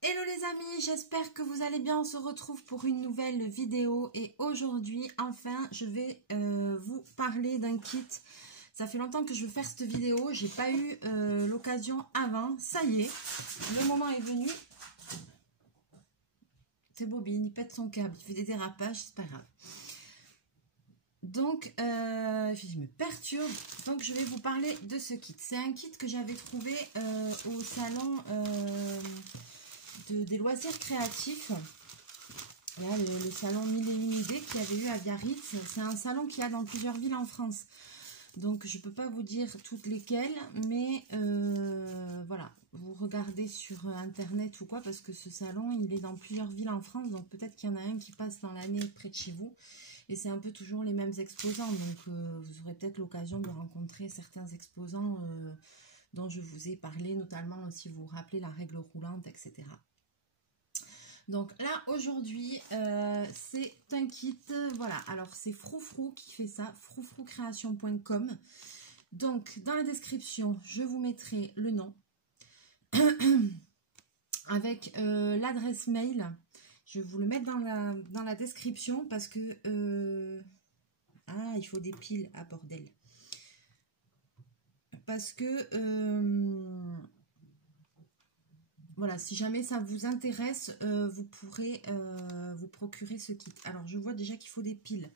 Hello les amis, j'espère que vous allez bien. On se retrouve pour une nouvelle vidéo et aujourd'hui enfin je vais vous parler d'un kit. Ça fait longtemps que je veux faire cette vidéo, j'ai pas eu l'occasion avant. Ça y est, le moment est venu. C'est Bobine, il pète son câble, il fait des dérapages, c'est pas grave. Donc je me perturbe, donc je vais vous parler de ce kit. C'est un kit que j'avais trouvé au salon des loisirs créatifs. Là, le salon 1001 idées qu'il y avait eu à Biarritz. C'est un salon qu'il y a dans plusieurs villes en France. Donc je ne peux pas vous dire toutes lesquelles, mais voilà, vous regardez sur internet ou quoi, parce que ce salon il est dans plusieurs villes en France, donc peut-être qu'il y en a un qui passe dans l'année près de chez vous, et c'est un peu toujours les mêmes exposants, donc vous aurez peut-être l'occasion de rencontrer certains exposants dont je vous ai parlé, notamment si vous vous rappelez la règle roulante, etc. Donc là aujourd'hui c'est un kit, voilà, alors c'est Froufrou qui fait ça, froufroucreation.com. Donc dans la description je vous mettrai le nom avec l'adresse mail. Je vais vous le mettre dans la description parce que ah, il faut des piles, à bordel, parce que voilà, si jamais ça vous intéresse, vous pourrez vous procurer ce kit. Alors, je vois déjà qu'il faut des piles,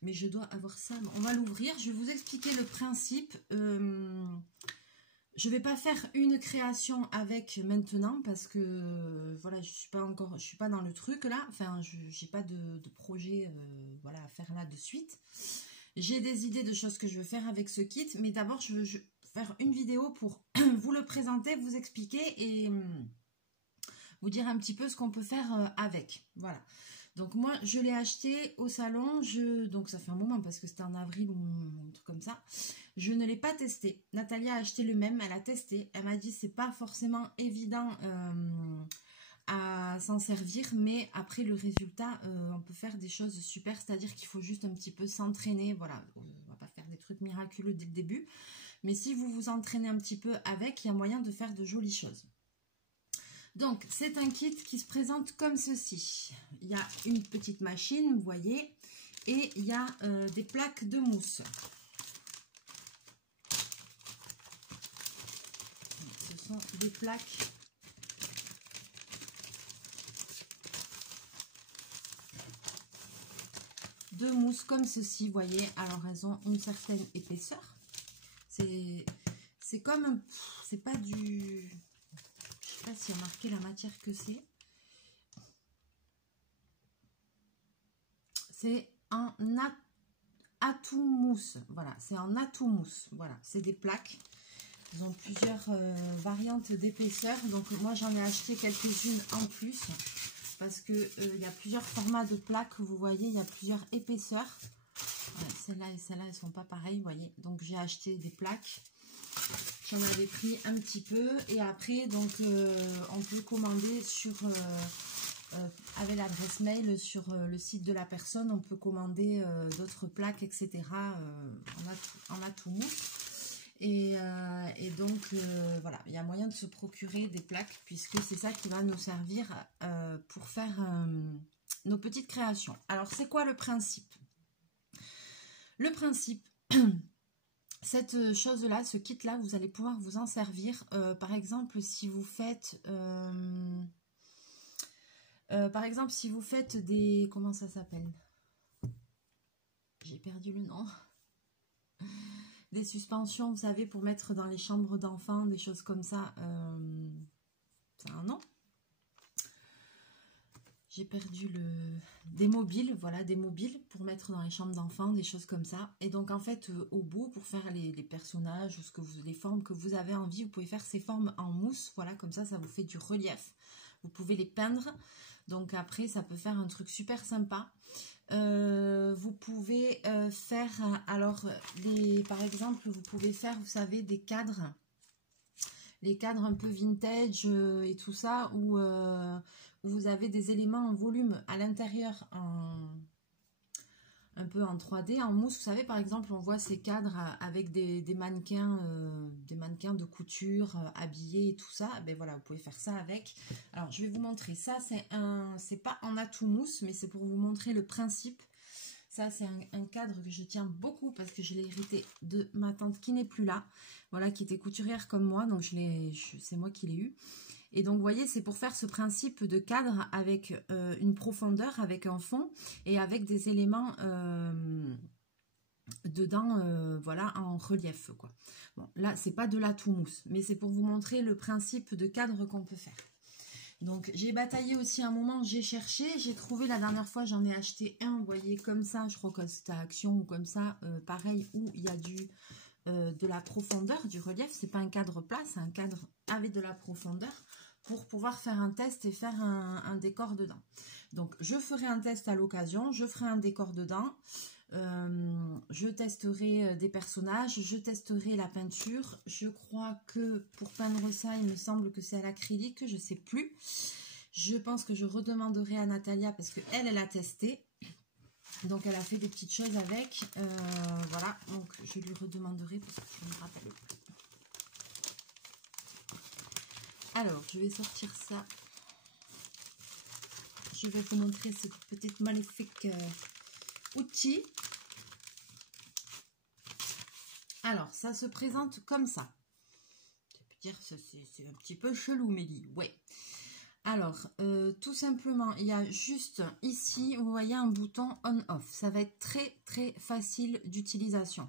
mais je dois avoir ça. On va l'ouvrir. Je vais vous expliquer le principe. Je ne vais pas faire une création avec maintenant parce que voilà, je suis pas dans le truc là. Enfin, je n'ai pas de projet voilà, à faire là de suite. J'ai des idées de choses que je veux faire avec ce kit, mais d'abord, je veux faire une vidéo pour vous le présenter, vous expliquer et vous dire un petit peu ce qu'on peut faire avec. Voilà. Donc moi, je l'ai acheté au salon. Donc ça fait un moment parce que c'était en avril ou un truc comme ça. Je ne l'ai pas testé. Nathalie a acheté le même. Elle a testé. Elle m'a dit c'est pas forcément évident à s'en servir, mais après le résultat, on peut faire des choses super. C'est-à-dire qu'il faut juste un petit peu s'entraîner. Voilà. On va pas faire des trucs miraculeux dès le début, mais si vous vous entraînez un petit peu avec, il y a moyen de faire de jolies choses. Donc, c'est un kit qui se présente comme ceci. Il y a une petite machine, vous voyez, et il y a des plaques de mousse. Ce sont des plaques de mousse comme ceci, vous voyez. Alors, elles ont une certaine épaisseur. C'est comme, c'est pas du... Je sais pas s'il y a marqué la matière que c'est. C'est en atout mousse. Voilà, c'est en atout mousse. Voilà, c'est des plaques. Ils ont plusieurs variantes d'épaisseur. Donc moi j'en ai acheté quelques-unes en plus. Parce que il y a plusieurs formats de plaques. Vous voyez, il y a plusieurs épaisseurs. Voilà, celle-là et celle-là, elles sont pas pareilles, vous voyez. Donc j'ai acheté des plaques. J'en avais pris un petit peu et après donc on peut commander sur avec l'adresse mail sur le site de la personne, on peut commander d'autres plaques, etc. en atout mousse et donc voilà, il y a moyen de se procurer des plaques puisque c'est ça qui va nous servir pour faire nos petites créations. Alors c'est quoi le principe? Le principe cette chose-là, ce kit-là, vous allez pouvoir vous en servir. Par exemple, si vous faites... des... Comment ça s'appelle? J'ai perdu le nom. Des suspensions, vous savez, pour mettre dans les chambres d'enfants, des choses comme ça. Ça a un nom? J'ai perdu des mobiles, voilà, des mobiles pour mettre dans les chambres d'enfants, des choses comme ça. Et donc, en fait, au bout, pour faire les personnages ou les formes que vous avez envie, vous pouvez faire ces formes en mousse. Voilà, comme ça vous fait du relief. Vous pouvez les peindre. Donc, après, ça peut faire un truc super sympa. Vous pouvez faire, alors, par exemple, vous pouvez faire, vous savez, des cadres. Les cadres un peu vintage et tout ça, où vous avez des éléments en volume à l'intérieur, un un peu en 3D, en mousse. Vous savez, par exemple, on voit ces cadres avec des mannequins de couture habillés et tout ça. Ben voilà, vous pouvez faire ça avec. Alors, je vais vous montrer. Ça, c'est pas en atout mousse, mais c'est pour vous montrer le principe. Ça, c'est un cadre que je tiens beaucoup parce que je l'ai hérité de ma tante qui n'est plus là. Voilà, qui était couturière comme moi, donc c'est moi qui l'ai eu. Et donc, vous voyez, c'est pour faire ce principe de cadre avec une profondeur, avec un fond et avec des éléments dedans, voilà, en relief, quoi. Bon, là, c'est pas de la tout mousse, mais c'est pour vous montrer le principe de cadre qu'on peut faire. Donc, j'ai bataillé aussi un moment, j'ai cherché, j'ai trouvé la dernière fois, j'en ai acheté un, vous voyez, comme ça, je crois que c'était à Action ou comme ça, pareil, où il y a de la profondeur, du relief. C'est pas un cadre plat, c'est un cadre avec de la profondeur pour pouvoir faire un test et faire un décor dedans. Donc, je ferai un test à l'occasion, je ferai un décor dedans, je testerai des personnages, je testerai la peinture. Je crois que pour peindre ça, il me semble que c'est à l'acrylique, je sais plus. Je pense que je redemanderai à Natalia parce qu'elle, elle a testé. Donc, elle a fait des petites choses avec. Voilà, donc je lui redemanderai parce que je ne me rappelle plus. Alors, je vais sortir ça. Je vais vous montrer ce petit maléfique outil. Alors, ça se présente comme ça. Je peux dire que c'est un petit peu chelou, Mélie. Ouais. Alors, tout simplement, il y a juste ici, vous voyez un bouton on-off. Ça va être très, très facile d'utilisation.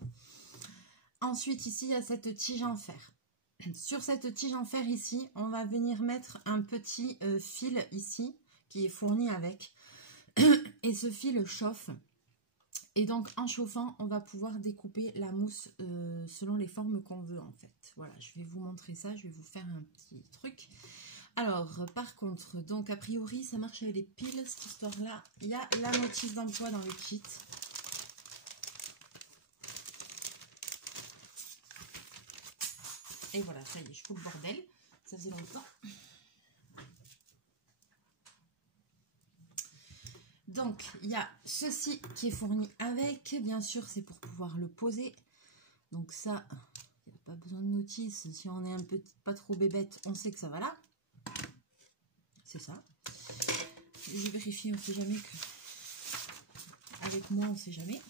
Ensuite, ici, il y a cette tige en fer. Sur cette tige en fer ici, on va venir mettre un petit fil ici, qui est fourni avec. Et ce fil chauffe. Et donc, en chauffant, on va pouvoir découper la mousse selon les formes qu'on veut, en fait. Voilà, je vais vous montrer ça, je vais vous faire un petit truc. Alors, par contre, donc, a priori, ça marche avec les piles, cette histoire-là. Il y a la notice d'emploi dans le kit. Et voilà, ça y est, je fous le bordel. Ça faisait longtemps. Donc, il y a ceci qui est fourni avec. Bien sûr, c'est pour pouvoir le poser. Donc ça, il n'y a pas besoin de notice. Si on est un peu pas trop bébête, on sait que ça va là. C'est ça. Je vérifie, on ne sait jamais que... Avec moi, on ne sait jamais.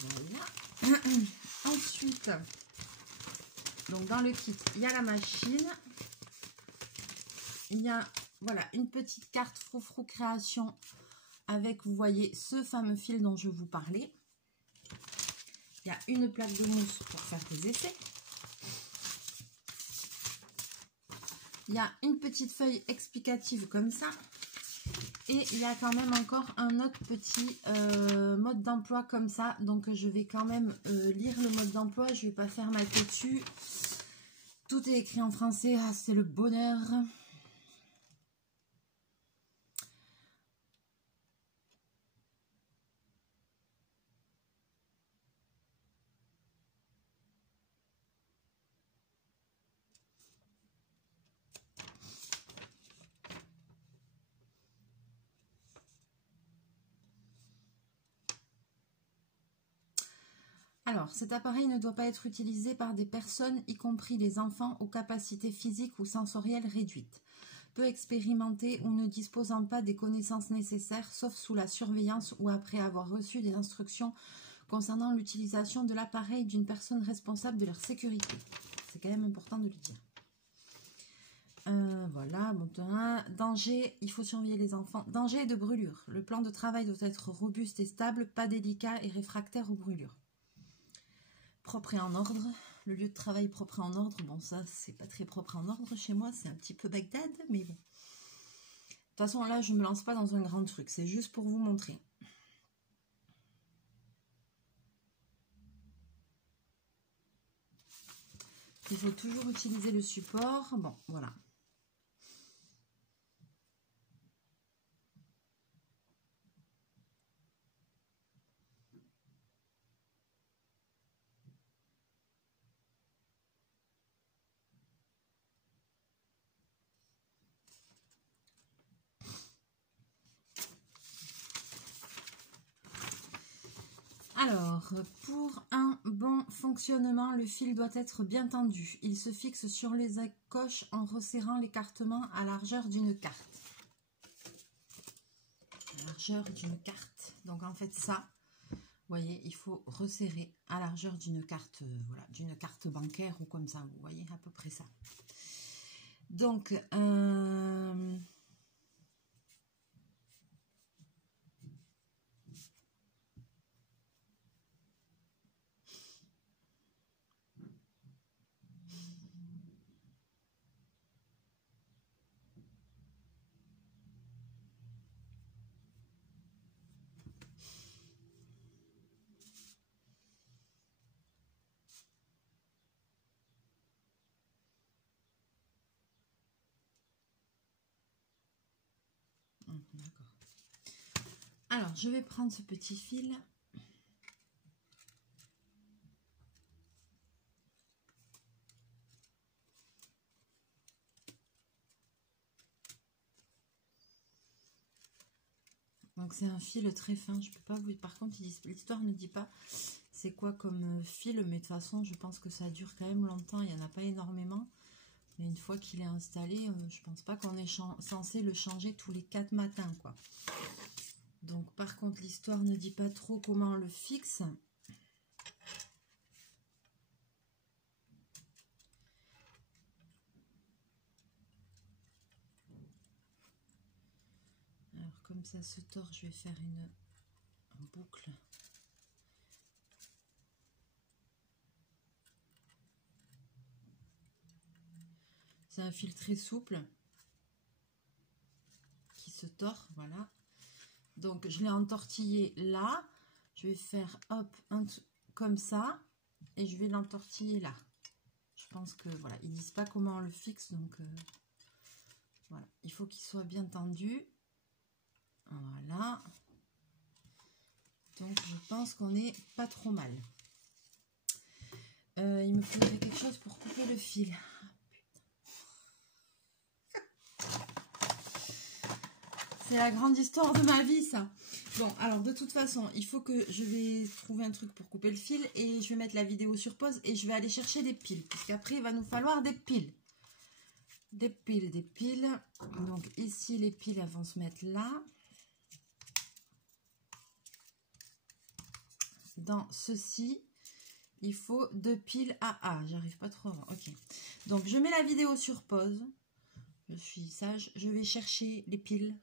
Voilà. Ensuite, donc dans le kit, il y a la machine. Il y a, voilà, une petite carte Froufrou Création avec, vous voyez, ce fameux fil dont je vous parlais. Il y a une plaque de mousse pour faire des essais. Il y a une petite feuille explicative comme ça. Et il y a quand même encore un autre petit mode d'emploi comme ça. Donc je vais quand même lire le mode d'emploi. Je ne vais pas faire ma tête dessus. Tout est écrit en français. Ah, c'est le bonheur. Alors, cet appareil ne doit pas être utilisé par des personnes, y compris les enfants, aux capacités physiques ou sensorielles réduites, peu expérimentés ou ne disposant pas des connaissances nécessaires, sauf sous la surveillance ou après avoir reçu des instructions concernant l'utilisation de l'appareil d'une personne responsable de leur sécurité. C'est quand même important de le dire. Voilà, bon, danger, il faut surveiller les enfants. Danger de brûlure. Le plan de travail doit être robuste et stable, pas délicat et réfractaire aux brûlures. Propre et en ordre. Le lieu de travail propre et en ordre. Bon, ça, c'est pas très propre et en ordre chez moi. C'est un petit peu Bagdad, mais bon. De toute façon, là, je me lance pas dans un grand truc. C'est juste pour vous montrer. Il faut toujours utiliser le support. Bon, voilà. Alors, pour un bon fonctionnement, le fil doit être bien tendu. Il se fixe sur les encoches en resserrant l'écartement à largeur d'une carte. Largeur d'une carte. Donc en fait ça, vous voyez, il faut resserrer à largeur d'une carte, voilà, d'une carte bancaire ou comme ça, vous voyez, à peu près ça. Donc, d'accord. Alors, je vais prendre ce petit fil. Donc c'est un fil très fin, je peux pas vous... Par contre, l'histoire ne dit pas c'est quoi comme fil, mais de toute façon, je pense que ça dure quand même longtemps, il n'y en a pas énormément. Mais une fois qu'il est installé, je pense pas qu'on est censé le changer tous les 4 matins, quoi. Donc par contre, l'histoire ne dit pas trop comment on le fixe. Alors comme ça se tord, je vais faire une boucle. C'est un fil très souple qui se tord, voilà. Donc je l'ai entortillé là. Je vais faire hop, comme ça. Et je vais l'entortiller là. Je pense que voilà, ils disent pas comment on le fixe, donc voilà. Il faut qu'il soit bien tendu. Voilà. Donc je pense qu'on est pas trop mal. Il me faudrait quelque chose pour couper le fil. C'est la grande histoire de ma vie, ça. Bon, alors de toute façon, il faut que je vais trouver un truc pour couper le fil et je vais mettre la vidéo sur pause et je vais aller chercher des piles. Parce qu'après, il va nous falloir des piles. Des piles, des piles. Donc ici, les piles, elles vont se mettre là. Dans ceci, il faut 2 piles AA. J'arrive pas trop. Ok. Donc je mets la vidéo sur pause. Je suis sage. Je vais chercher les piles.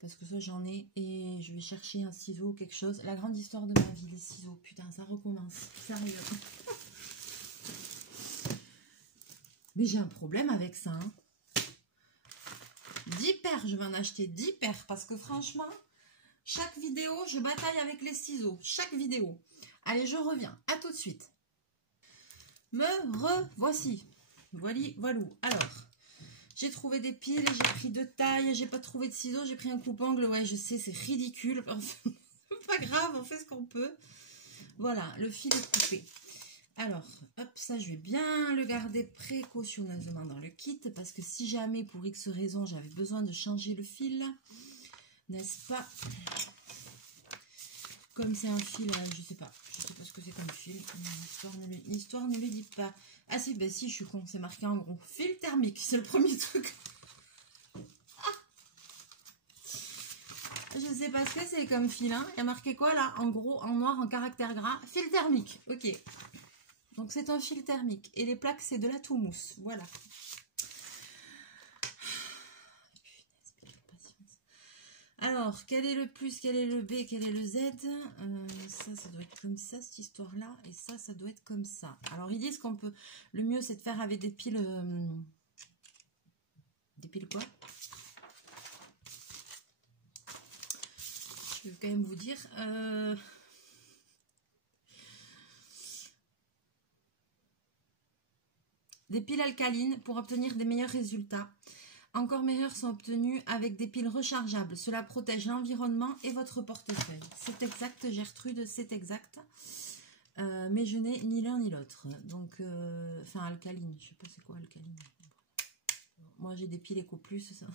Parce que ça j'en ai. Et je vais chercher un ciseau, quelque chose. La grande histoire de ma vie, les ciseaux. Putain, ça recommence. Sérieux. Mais j'ai un problème avec ça. Hein. 10 paires. Je vais en acheter 10 paires. Parce que franchement, chaque vidéo, je bataille avec les ciseaux. Chaque vidéo. Allez, je reviens. À tout de suite. Me revoici. Voilà. Alors, j'ai trouvé des piles, j'ai pris 2 tailles, j'ai pas trouvé de ciseaux, j'ai pris un coupe-ongle. Ouais, je sais, c'est ridicule. Pas grave, on fait ce qu'on peut. Voilà, le fil est coupé. Alors, hop, ça, je vais bien le garder précautionneusement dans le kit. Parce que si jamais, pour X raison, j'avais besoin de changer le fil, n'est-ce pas? Comme c'est un fil, je sais pas ce que c'est comme fil. L'histoire ne le dit pas. Ah si, ben si, je suis con, c'est marqué en gros. Fil thermique, c'est le premier truc. Je sais pas ce que c'est comme fil, hein. Il y a marqué quoi là? En gros, en noir, en caractère gras. Fil thermique, ok. Donc c'est un fil thermique. Et les plaques, c'est de la toumousse, voilà. Alors, quel est le plus, quel est le B, quel est le Z? Ça doit être comme ça, cette histoire-là. Et ça doit être comme ça. Alors, ils disent qu'on peut... Le mieux, c'est de faire avec des piles... Des piles quoi? Je vais quand même vous dire... Des piles alcalines pour obtenir des meilleurs résultats. Encore meilleurs sont obtenus avec des piles rechargeables. Cela protège l'environnement et votre portefeuille. C'est exact, Gertrude, c'est exact. Mais je n'ai ni l'un ni l'autre. Donc, enfin, alcaline. Je sais pas c'est quoi alcaline. Moi, j'ai des piles Eco Plus. Ça.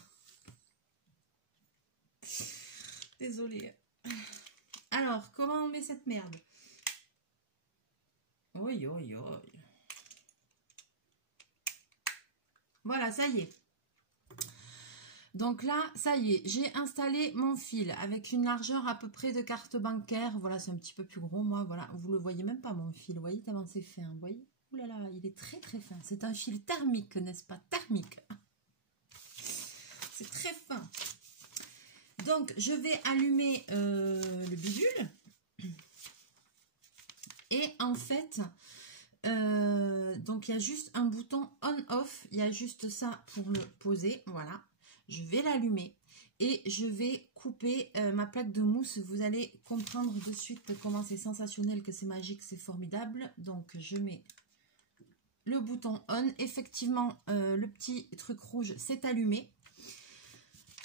Désolée. Alors, comment on met cette merde? Oui, oui, oui. Voilà, ça y est. Donc là, ça y est, j'ai installé mon fil avec une largeur à peu près de carte bancaire. Voilà, c'est un petit peu plus gros, moi. Voilà, vous le voyez même pas, mon fil. Vous voyez tellement c'est fin. Vous voyez? Ouh là là, il est très très fin. C'est un fil thermique, n'est-ce pas? Thermique. C'est très fin. Donc, je vais allumer le bidule. Et en fait, donc il y a juste un bouton on-off. Il y a juste ça pour le poser. Voilà. Je vais l'allumer et je vais couper ma plaque de mousse. Vous allez comprendre de suite comment c'est sensationnel, que c'est magique, c'est formidable. Donc, je mets le bouton on. Effectivement, le petit truc rouge s'est allumé.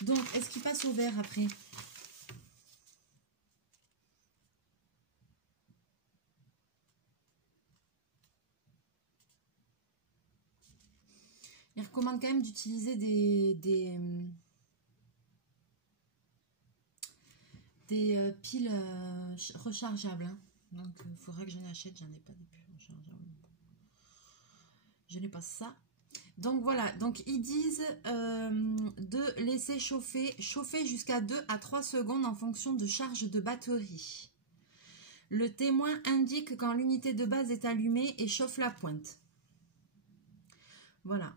Donc, est-ce qu'il passe au vert après? Il recommande quand même d'utiliser des piles rechargeables. Hein. Donc, il faudra que j'en achète. J'en ai pas des piles rechargeables. Je n'ai pas ça. Donc, voilà. Donc, ils disent de laisser chauffer jusqu'à 2 à 3 secondes en fonction de charge de batterie. Le témoin indique quand l'unité de base est allumée et chauffe la pointe. Voilà.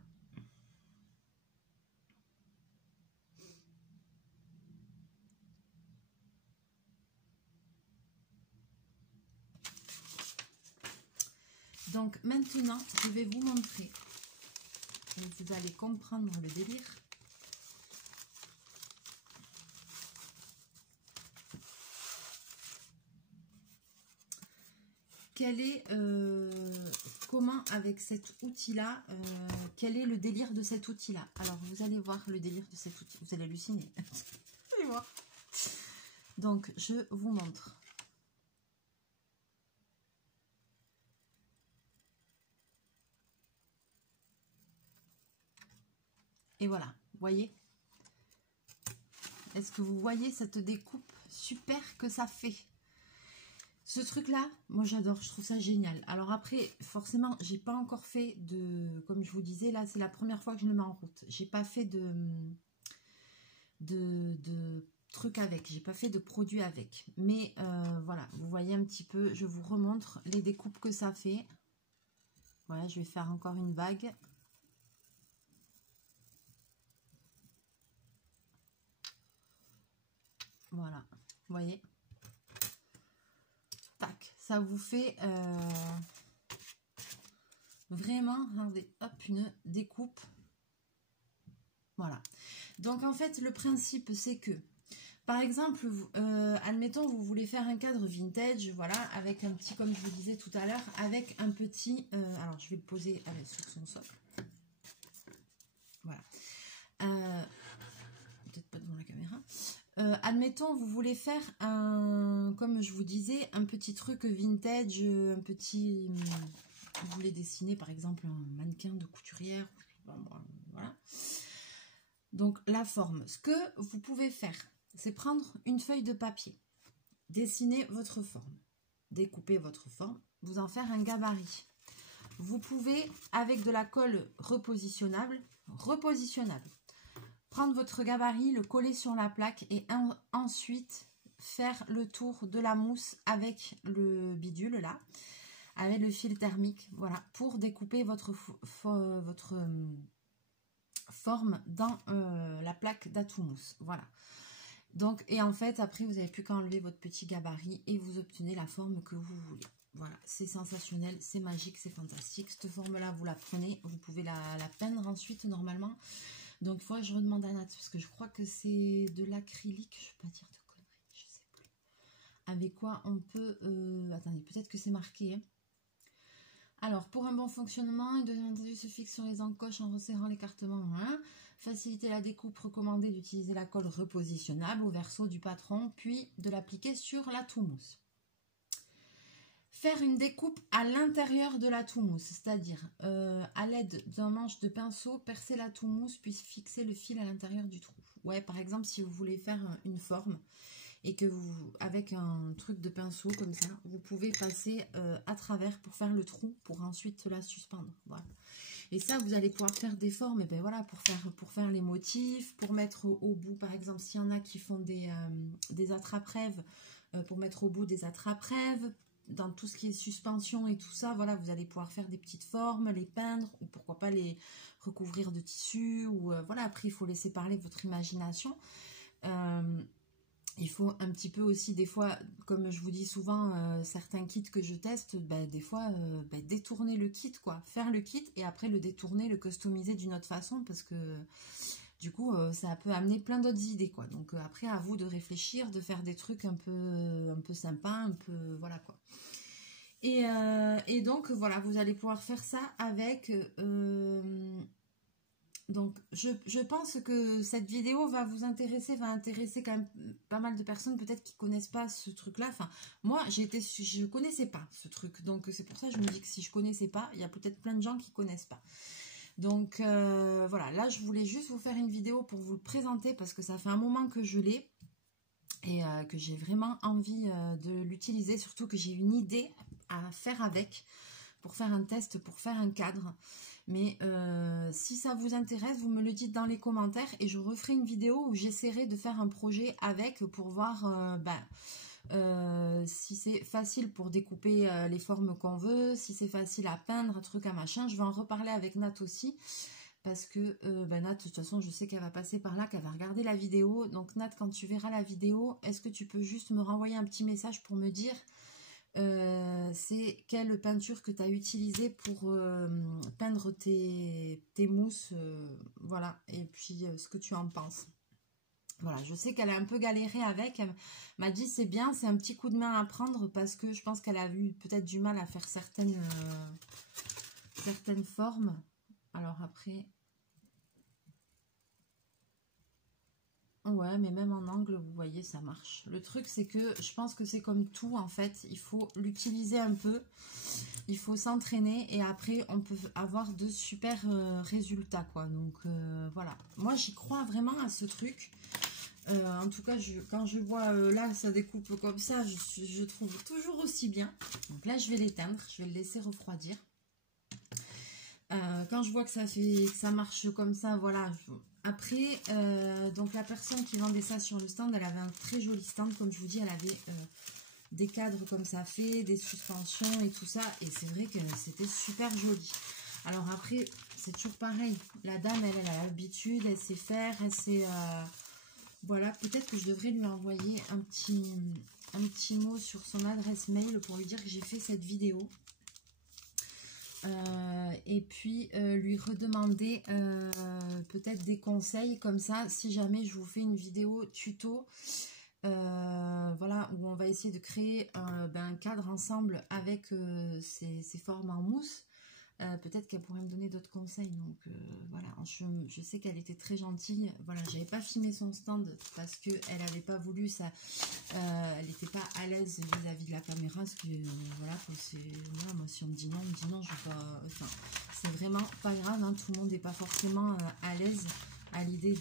Donc maintenant, je vais vous montrer. Vous allez comprendre le délire. Quel est, comment avec cet outil-là, quel est le délire de cet outil-là? Alors, vous allez voir le délire de cet outil. Vous allez halluciner. Vous allez voir. Donc, je vous montre. Et voilà, vous voyez? Est-ce que vous voyez cette découpe super que ça fait? Ce truc-là, moi j'adore, je trouve ça génial. Alors après, forcément, j'ai pas encore fait de... Comme je vous disais, là, c'est la première fois que je le mets en route. J'ai pas fait de trucs avec, j'ai pas fait de produits avec. Mais voilà, vous voyez un petit peu, je vous remontre les découpes que ça fait. Voilà, je vais faire encore une vague. Voilà, vous voyez? Tac, ça vous fait vraiment, regardez, hop, une découpe. Voilà. Donc en fait, le principe, c'est que, par exemple, admettons, vous voulez faire un cadre vintage, voilà, avec un petit, comme je vous disais tout à l'heure, avec un petit, alors je vais le poser sur son socle. Voilà. Peut-être pas devant la caméra. Admettons, vous voulez faire un, comme je vous disais, un petit truc vintage, un petit, vous voulez dessiner par exemple un mannequin de couturière, voilà. Donc la forme, ce que vous pouvez faire, c'est prendre une feuille de papier, dessiner votre forme, découper votre forme, vous en faire un gabarit. Vous pouvez, avec de la colle repositionnable, prendre votre gabarit, le coller sur la plaque et ensuite faire le tour de la mousse avec le bidule là, avec le fil thermique, voilà, pour découper votre forme dans la plaque d'atout mousse, voilà. Donc, et en fait, après, vous n'avez plus qu'à enlever votre petit gabarit et vous obtenez la forme que vous voulez. Voilà, c'est sensationnel, c'est magique, c'est fantastique. Cette forme-là, vous la prenez, vous pouvez la peindre ensuite, normalement. Donc, il faut que je redemande à Nat, parce que je crois que c'est de l'acrylique, je ne vais pas dire de conneries, je sais plus. Avec quoi on peut... attendez, peut-être que c'est marqué. Hein. Alors, pour un bon fonctionnement, il doit entendu se fixe sur les encoches en resserrant l'écartement. Hein. Faciliter la découpe, recommandé d'utiliser la colle repositionnable au verso du patron, puis de l'appliquer sur la tout-mousse. Faire une découpe à l'intérieur de la tout-mousse, c'est-à-dire à l'aide d'un manche de pinceau, percer la tout-mousse puis fixer le fil à l'intérieur du trou. Ouais, par exemple, si vous voulez faire une forme et que vous, avec un truc de pinceau comme ça, vous pouvez passer à travers pour faire le trou, pour ensuite la suspendre. Voilà. Et ça, vous allez pouvoir faire des formes, et ben voilà, pour faire les motifs, pour mettre au bout, par exemple, s'il y en a qui font des attrape-rêves, pour mettre au bout des attrape-rêves, dans tout ce qui est suspension et tout ça, voilà, vous allez pouvoir faire des petites formes, les peindre, ou pourquoi pas les recouvrir de tissu, ou voilà, après il faut laisser parler votre imagination. Il faut un petit peu aussi, des fois, comme je vous dis souvent, certains kits que je teste, ben, des fois, détourner le kit, quoi. Faire le kit et après le détourner, le customiser d'une autre façon, parce que du coup, ça peut amener plein d'autres idées, quoi. Donc après, à vous de réfléchir, de faire des trucs un peu sympas, un peu, voilà, quoi. Et donc, voilà, vous allez pouvoir faire ça avec... donc, je pense que cette vidéo va vous intéresser, va intéresser quand même pas mal de personnes, peut-être qui connaissent pas ce truc-là. Enfin, moi, je connaissais pas ce truc. Donc, c'est pour ça que je me dis que si je connaissais pas, il y a peut-être plein de gens qui connaissent pas. Donc, voilà. Là, je voulais juste vous faire une vidéo pour vous le présenter parce que ça fait un moment que je l'ai et que j'ai vraiment envie de l'utiliser. Surtout que j'ai une idée à faire avec pour faire un test, pour faire un cadre. Mais si ça vous intéresse, vous me le dites dans les commentaires et je referai une vidéo où j'essaierai de faire un projet avec pour voir si c'est facile pour découper les formes qu'on veut, si c'est facile à peindre, un truc à machin. Je vais en reparler avec Nat aussi parce que Nat, de toute façon, je sais qu'elle va passer par là, qu'elle va regarder la vidéo. Donc Nat, quand tu verras la vidéo, est-ce que tu peux juste me renvoyer un petit message pour me dire c'est quelle peinture que tu as utilisée pour peindre tes mousses, voilà, et puis ce que tu en penses. Voilà, je sais qu'elle a un peu galéré avec, elle m'a dit c'est bien, c'est un petit coup de main à prendre parce que je pense qu'elle a eu peut-être du mal à faire certaines formes. Alors après... Ouais, mais même en angle, vous voyez, ça marche. Le truc, c'est que je pense que c'est comme tout, en fait. Il faut l'utiliser un peu. Il faut s'entraîner. Et après, on peut avoir de super résultats, quoi. Donc, voilà. Moi, j'y crois vraiment à ce truc. En tout cas, quand je vois là, ça découpe comme ça, je trouve toujours aussi bien. Donc là, je vais l'éteindre. Je vais le laisser refroidir. Quand je vois que ça marche comme ça, voilà. Après, donc la personne qui vendait ça sur le stand, elle avait un très joli stand, comme je vous dis, elle avait des cadres comme ça fait, des suspensions et tout ça, et c'est vrai que c'était super joli. Alors après, c'est toujours pareil, la dame, elle a l'habitude, elle sait faire, elle sait... voilà, peut-être que je devrais lui envoyer un petit mot sur son adresse mail pour lui dire que j'ai fait cette vidéo. Et puis lui redemander peut-être des conseils comme ça si jamais je vous fais une vidéo tuto voilà, où on va essayer de créer un cadre ensemble avec ces formes en mousse. Peut-être qu'elle pourrait me donner d'autres conseils. Donc voilà, je sais qu'elle était très gentille. Voilà, j'avais pas filmé son stand parce que elle avait pas voulu ça. Elle n'était pas à l'aise vis-à-vis de la caméra. Parce que voilà, voilà, moi si on me dit non, je vais pas. Enfin, c'est vraiment pas grave. Hein, tout le monde n'est pas forcément à l'aise à l'idée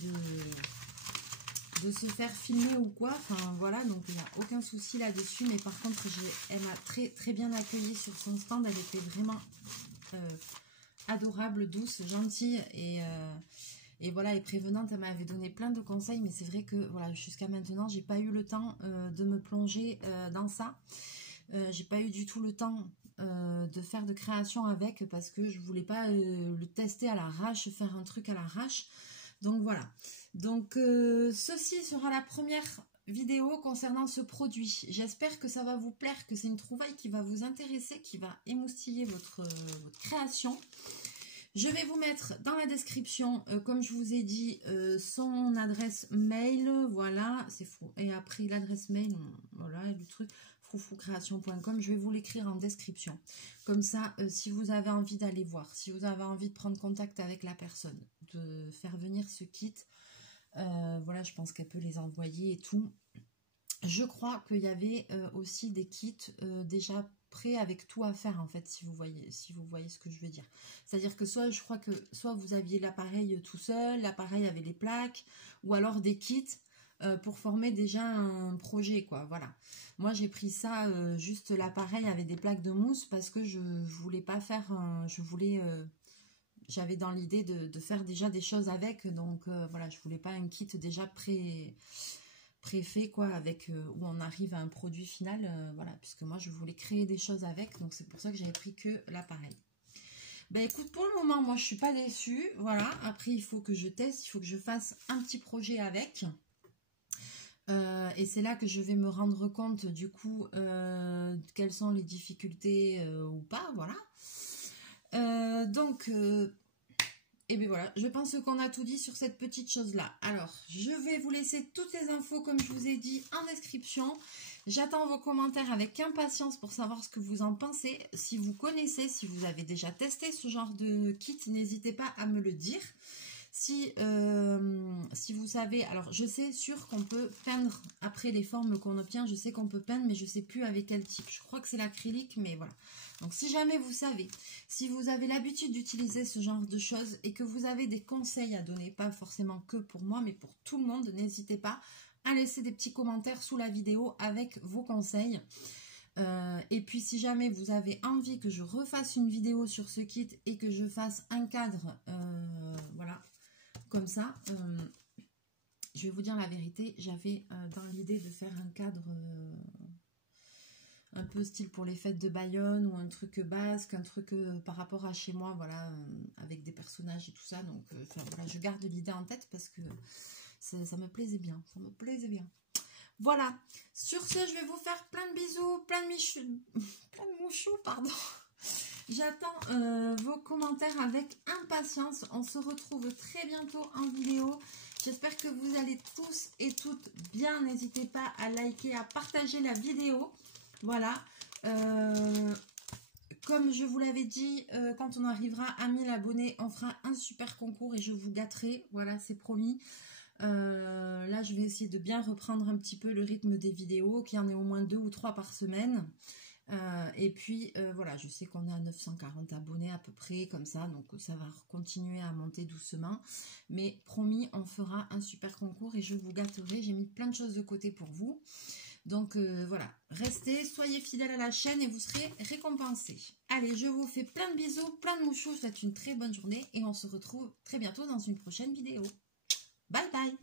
de se faire filmer ou quoi. Enfin voilà, donc il n'y a aucun souci là-dessus. Mais par contre, elle m'a très très bien accueillie sur son stand. Elle était vraiment adorable, douce, gentille et voilà, et prévenante. Elle m'avait donné plein de conseils, mais c'est vrai que voilà, jusqu'à maintenant j'ai pas eu le temps de me plonger dans ça. J'ai pas eu du tout le temps de faire de création avec parce que je voulais pas le tester à l'arrache, faire un truc à l'arrache. Donc voilà, donc ceci sera la première vidéo concernant ce produit. J'espère que ça va vous plaire, que c'est une trouvaille qui va vous intéresser, qui va émoustiller votre création. Je vais vous mettre dans la description, comme je vous ai dit, son adresse mail, voilà, c'est fou. Et après l'adresse mail, voilà, du truc, froufoukreation.com, je vais vous l'écrire en description. Comme ça, si vous avez envie d'aller voir, si vous avez envie de prendre contact avec la personne, de faire venir ce kit, voilà, je pense qu'elle peut les envoyer et tout. Je crois qu'il y avait aussi des kits déjà prêts avec tout à faire en fait, si vous voyez ce que je veux dire. C'est-à-dire que je crois que soit vous aviez l'appareil tout seul, l'appareil avait les plaques, ou alors des kits pour former déjà un projet, quoi. Voilà. Moi, j'ai pris ça, juste l'appareil avec des plaques de mousse parce que je voulais pas faire, j'avais dans l'idée de faire déjà des choses avec, donc voilà, je voulais pas un kit déjà préfet, quoi, avec où on arrive à un produit final, voilà, puisque moi je voulais créer des choses avec, donc c'est pour ça que j'avais pris que l'appareil. Ben écoute, pour le moment, moi je suis pas déçue, voilà. Après, il faut que je teste, il faut que je fasse un petit projet avec. Et c'est là que je vais me rendre compte du coup quelles sont les difficultés ou pas, voilà. Et bien voilà, je pense qu'on a tout dit sur cette petite chose-là. Alors, je vais vous laisser toutes les infos, comme je vous ai dit, en description. J'attends vos commentaires avec impatience pour savoir ce que vous en pensez. Si vous connaissez, si vous avez déjà testé ce genre de kit, n'hésitez pas à me le dire. Si vous savez, alors je sais sûr qu'on peut peindre après les formes qu'on obtient, je sais qu'on peut peindre, mais je ne sais plus avec quel type. Je crois que c'est l'acrylique, mais voilà. Donc si jamais vous savez, si vous avez l'habitude d'utiliser ce genre de choses et que vous avez des conseils à donner, pas forcément que pour moi, mais pour tout le monde, n'hésitez pas à laisser des petits commentaires sous la vidéo avec vos conseils. Et puis si jamais vous avez envie que je refasse une vidéo sur ce kit et que je fasse un cadre, voilà, comme ça, je vais vous dire la vérité, j'avais dans l'idée de faire un cadre un peu style pour les fêtes de Bayonne ou un truc basque, un truc par rapport à chez moi, voilà, avec des personnages et tout ça. Donc voilà, je garde l'idée en tête parce que ça me plaisait bien, ça me plaisait bien. Voilà, sur ce, je vais vous faire plein de bisous, plein de mouchous, pardon. J'attends vos commentaires avec impatience. On se retrouve très bientôt en vidéo. J'espère que vous allez tous et toutes bien. N'hésitez pas à liker, à partager la vidéo. Voilà. Comme je vous l'avais dit, quand on arrivera à 1000 abonnés, on fera un super concours et je vous gâterai. Voilà, c'est promis. Là, je vais essayer de bien reprendre un petit peu le rythme des vidéos, qu'il y en ait au moins 2 ou 3 par semaine. Et puis voilà, je sais qu'on est à 940 abonnés à peu près comme ça, donc ça va continuer à monter doucement, mais promis, on fera un super concours et je vous gâterai. J'ai mis plein de choses de côté pour vous, donc voilà, restez, soyez fidèles à la chaîne et vous serez récompensés. Allez, je vous fais plein de bisous, plein de mouchous, je vous souhaite une très bonne journée et on se retrouve très bientôt dans une prochaine vidéo. Bye bye.